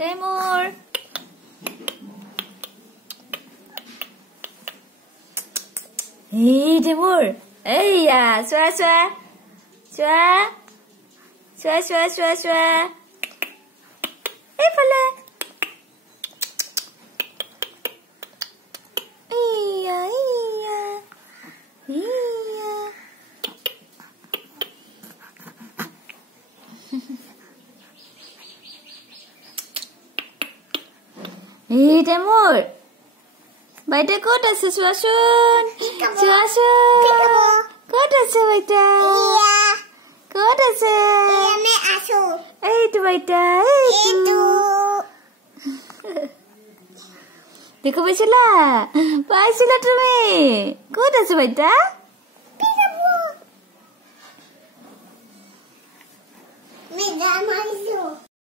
Temur. Hey, Temur. Hey, ya, Shua. Hey, pala. Iya. Hey, Temur. Baita ক'ত আছে চোৱাচোন ক'ত আছে বাইটা ক'ত আছে এইটো বাইটা এইটো দেখো পাইছিলা তুমি ক'ত আছে বাইটা